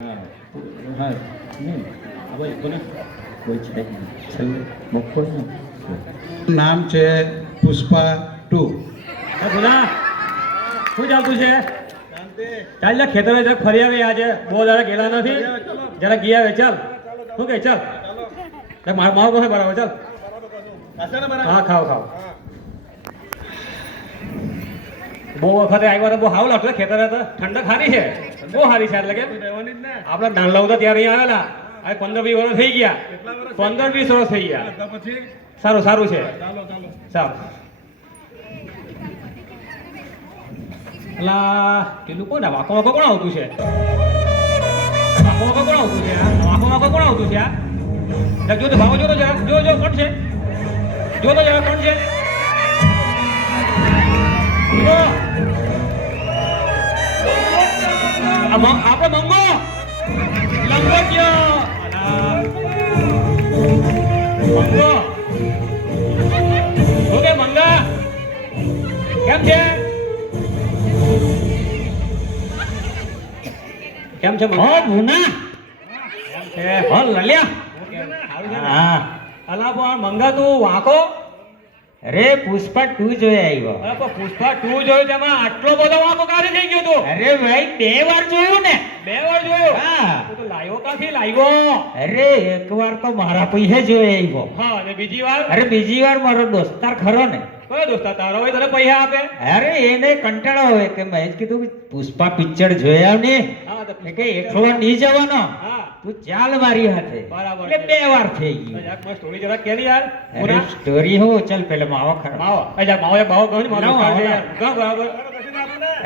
હા નહીં હવે કોને કોઈ છે છેલ્લે બપોર નામ છે પુષ્પા 2. ગુના શું ચાલતું છે? ચાલ ખેતરે જરા ફરી આવે આજે બહુ દાડા ગયેલા નથી જરા ગયા આવે ચાલ શું કહે ચાલ માવો કહે બરાબર ચાલ હા ખાવ ખાવ બહુ વખતે આવ્યા બહુ હાવ લાગતો ખેતરે તો ઠંડક સારી છે બહુ સારી છે એટલે કે આપણા નાનલા હતા ત્યારે અહીંયા આવેલા હવે 15-20 વર્ષ થઈ ગયા 15-20 વર્ષ થઈ ગયા સારું સારું છે સારું અલા પેલું કોણ વાકો વાકો કોણ આવતું છે વાકો વાકો કોણ આવતું છે વાકો વાકો કોણ આવતું છે જો તો ભાવો જો તો જરા જો જો કોણ છે જો તો જરા કોણ છે આપણે મંગો લંગોટિયો મંગો ઓકે મંગા કેમ છે કેમ છે હો ભૂના કેમ છે હો લલ્યા હા અલા પણ મંગા તું વાંકો અરે પુષ્પા 2 જોઈ આવ્યો. અરે પણ પુષ્પા 2 જોયું તેમાં આટલો બધો વાંકો કાઢી થઈ ગયો તું? અરે ભાઈ 2 વાર જોયું ને. 2 વાર જોયું? હા. તો લાવ્યો કાથી લાવ્યો? અરે એક વાર તો મારા પૈસે જોઈ આવ્યો. હા અને બીજી વાર? અરે બીજી વાર મારો દોસ્તાર ખરો ને. કયો દોસ્તાર તારો હોય તને પૈસા આપે? અરે એને કંટાળો હોય કે મેં જ કીધું કે પુષ્પા પિક્ચર જોયા ને હા તો કે એકલો નહીં જવાનો હા તું ચાલ મારી હાથે. બરાબર એટલે 2 વાર થઈ ગઈ. યાર કોઈ સ્ટોરી જરા કે યાર અરે સ્ટોરી હો ચાલ પેલા માવો ખરા. માવો અજા માવો એક માવો કહો ને માવો માવો, યાર કહો બરાબર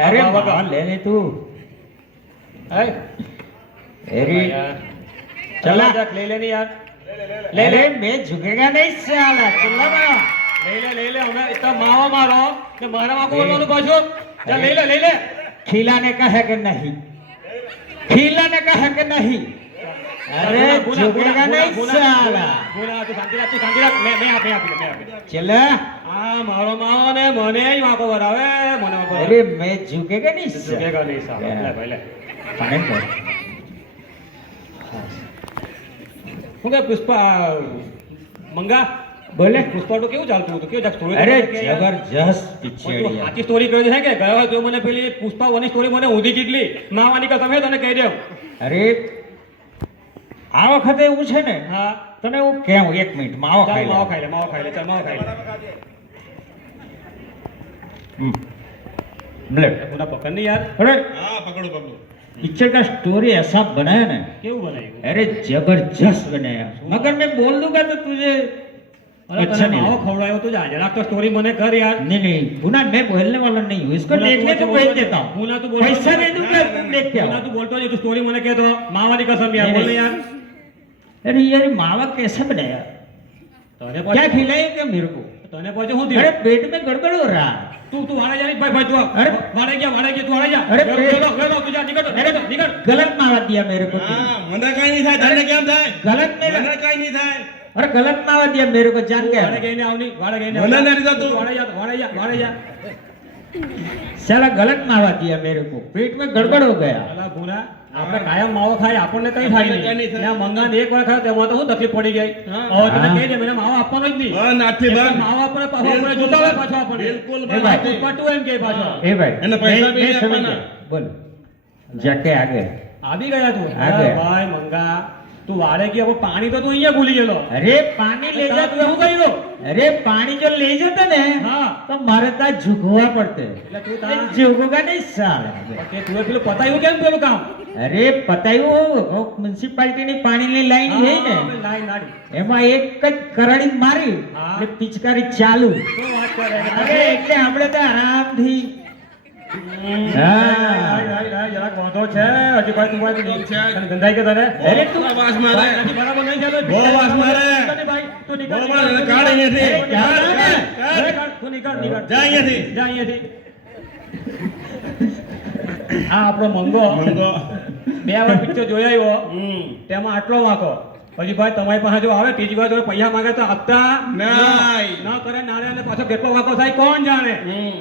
અરે માવો માવો લે ને તું. હે અરે ચલા જા લે લે ને યાર લે લે અરે मैं झुकेगा नहीं साला चला ना. લે લે અમે ઇतना માવો મારો કે મારા માં બોલવાનું પાછું જા લે લે खिलाने का है कि नहीं खिलाने का है कि नहीं. अरे झुकेगा नहीं साला. ગુના તું શાંતિ રાખ મે આપી चला આ મારો માવો ને મને જ વાંકો વરાવે મને વાંકો अरे मैं झुकेगा नहीं साला. ઝુકેગા નહીં સાહેબ લે ભાઈ લે पानी पर હું કે પુષ્પા મંગા बोले પુષ્પા તો કેવું ચાલતું હતું કેવું સ્ટોરી अरे जबरदस्त पिक्चर यार. સાચી સ્ટોરી કરી છે કે ગયો તો મને પેલી પુષ્પા વની સ્ટોરી મને ઊંધી કીધલી માવાની કા તમે તને કહી દેવ અરે આ વખતે એવું છે ને હા તને હું કેમ 1 મિનિટ માવો ચાલ ખાઈ માવો લે. ખાઈ લે માવો ખાઈ લે ચાલ માવો ખાઈ લે ले પૂરા પકડ નહીં યાર अरे હા પકડો पिक्चर का स्टोरी ऐसा बनाया ना કેવું બનાવ્યું अरे जबरदस्त बनाया मगर मैं बोल दूंगा तो तुझे અરે अच्छा તને नहीं માવો लगेगा. ખવડાવ્યો તો જા જરાક તો સ્ટોરી મને કર યાર नहीं नहीं पुनः मैं बोलने वाला नहीं हूँ इसको देखने को भेज देता हूँ પુના તું બોલતો पैसा दे दूंगा तुम देख के પુના आओ. તું બોલતો નહીં તું સ્ટોરી મને કહેતો માવાની કસમ યાર બોલ ને યાર अरे यार मावा कैसा बनाया તને क्या પછી खिलाएगा मेरे को તને પછી શું अरे થયું पेट में गड़बड़ हो रहा है. તું વાળે જા ભાઈ તું અરે વાળે ગયા તું વાળે જા અરે ગયો તું જા નીકળ गलत मावा दिया मेरे को तुमने. હા મને કઈ નહીં થાય તને કેમ થાય गलत में મને કઈ નહીં થાય अरे गलत मावा दिया मेरे को जान के વાળે ગઈને આવની વાળે ગઈને મને નથી થતું. વાળે જા साला गलत मावा दिया मेरे को पेट में गड़बड़ हो गया. અલા ભૂરા આપણે કાયમ માવો ખાય આપણને કઈ થાય આપણને કઈ નહીં નહીં થાય. ને મંગાને એક વાર ખાય તેમાં તો શું તકલીફ પડી ગઈ હા. હવે તને હા. કહી દે મને માવો આપવાનો જ નહીં બંધ આજથી બંધ માવો આપણે પાછો આપણે બિલકુલ જોતા હોય બંધ. પાછો આપણને બિલકુલ એ બંધ. ભાઈ. પુષ્પા 2 એમ કે પાછો ए भाई એને पैसा भी मैं समझ अपना. गया. बोल जाके आगे. આવી ગયા તું આ ગયા. ભાઈ મંગા તું વાળે ગયો હવે પાણી તો તું અહીંયા ભૂલી ગયેલો अरे पानी ले जा તું શું કર્યું अरे पानी जो ले जाता ना હા तो मारे ता झुकवा पड़ते. એટલે તું अरे તા झुकेगा नहीं साला. કે તું પેલું પતાયું કેમ પેલું કામ अरे पताયું મ્યુનિસિપાલિટીની પાણીની લાઈન છે ને લાઈ નાડી એમાં એક જ કરડી મારી હા. એટલે પિચકારી ચાલુ. શું વાત કરે અરે એટલે આપણે તો આરામથી જરાક વાંધો છે હજી ભાઈ તું ભાઈ તને ગંધાઈ કે તને અરે તું વાસ મારે ભાઈ, નથી બરાબર નહીં ચાલે બહુ વાસ મારે. તને ભાઈ તું નીકળ બહુ વાસ મારે. કાઢ અહીંયાથી. કાઢ, કાઢ, કાઢ. અરે કાઢ, તું નીકળ જા અહીંયાથી. જા અહીંયાથી આ આપણો મંગો મંગો 2 વાર પિક્ચર જોઈ આવ્યો હમ તેમાં આટલો વાંકો હજી ભાઈ તમારી પાસે જો આવે ત્રીજી વાર જો પૈસા માંગે તો આપતા નાય. ન કરે નારે અને પાછો કેટલો વાંકો થાય કોણ જાણે હમ